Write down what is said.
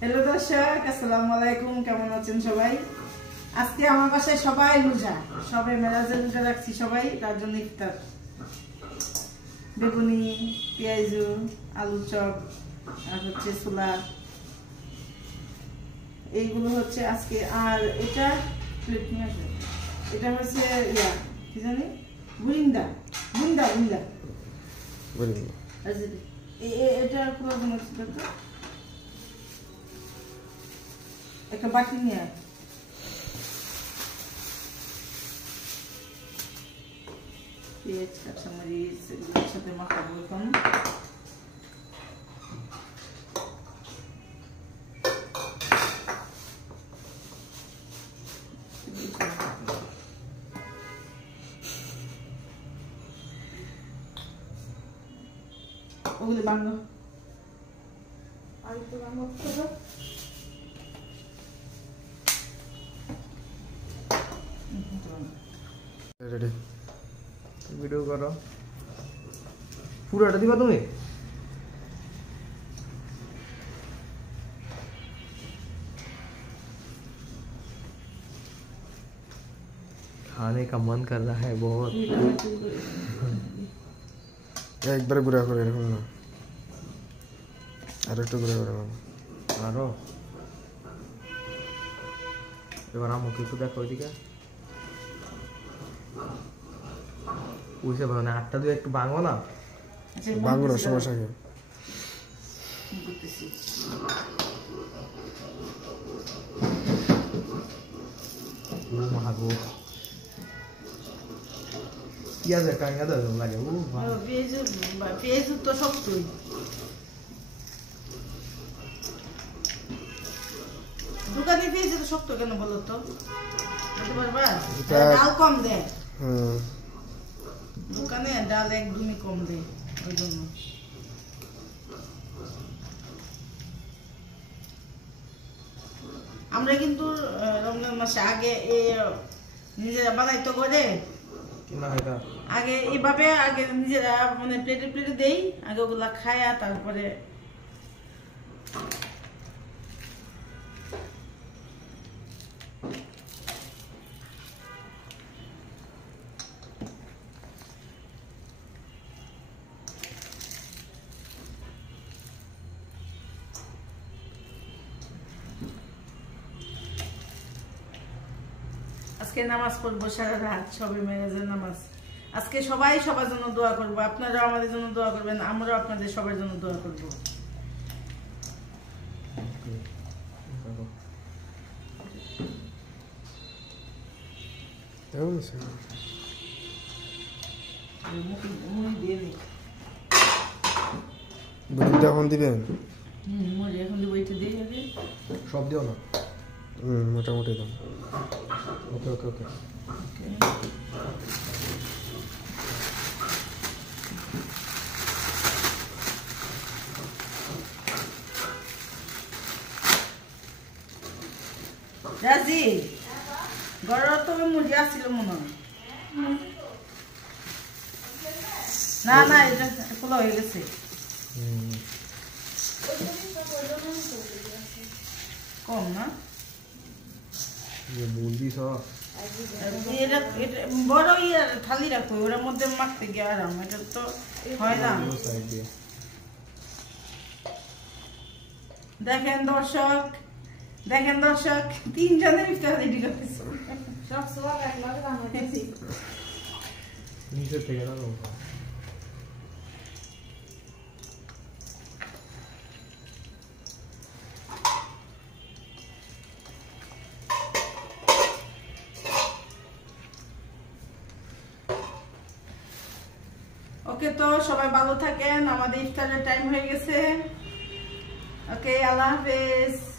Hello দর্শক, আসসালামু আলাইকুম। কেমন আছেন সবাই? আজকে আমার বাসায় সবাই রোজা, সবাই মেরাজের রোজা রাখছি সবাই, তার জন্য ইফতার। বেগুনি, পেঁয়াজু, আলুর চপ আর হচ্ছে ছোলা, এইগুলো হচ্ছে আজকে। আর এটা প্লেট নিয়ে আসবে, এটা হচ্ছে ইয়া কি জানি বুরিন্দা বুরিন্দা বুরিন্দা এটা খোলা একটা বাটি নিয়ে আয়। পেঁয়াজ, কাঁচামরিচ এগুলোর সাথে মাখাবো এখন। ওগুলো বাংলো আর একটু বাংলো रेडी वीडियो करो पूरा दिखा तुम्हें खाने का मन कर रहा है बहुत। एक बार गुड़ा করে এরকম না আর একটু গুড়া করে আরো এবার আমাকে একটু দেখো ওইদিকে বুঝতে পারো না, আটটা দিয়ে একটু ভাঙো না, ভাঙো না সমস্যা নেই। মাগো পেঁয়াজের কাঙ্গা দাও লাগে। ও পেঁয়াজ তো শক্তই, দোকানে পেঁয়াজ তো শক্ত কেন বলো তো? বলতে পারবা? ডাল কম দেয়, দোকানে ডাল একদমই কম দেয়, ওই জন্য। আমরা কিন্তু রমজান মাসে আগে নিজেরা বানাইতো করে, আগে এইভাবে আগে নিজেরা মানে প্লেটে প্লেটে দেই, আগে ওগুলা খায়া তারপরে আজকে নামাজ পড়বো সারা রাত, সবে মেরাজের নামাজ। আজকে সবাই সবার জন্য দোয়া করবো, আপনারাও আমাদের জন্য দোয়া করবেন, আমরাও আপনাদের সবার জন্য দোয়া করবো। এখন দিবেন এখন দিব, এটা দিয়ে আগে সব দিও না, মোটামুটি দাম। ওকে ওকে ওকে রাজি ঘর তো মুরগি আসছিল মনে হয়। না না, এটা খোলা হয়ে গেছে। কম না বলবি সব এটা বড় ইয়ার থালি রাখো, ওটার মধ্যে মাখতে গিয়ে আরাম, এটা তো হয় না। দেখেন দর্শক, দেখেন দর্শক, তিনজনের ইফতার রেডি করতেছে, সব সব একবারে বানাইতেছি নিচে থেকে না। ওকে, তো সবাই ভালো থাকেন, আমাদের ইফতারের টাইম হয়ে গেছে। ওকে, আল্লাহ হাফেজ।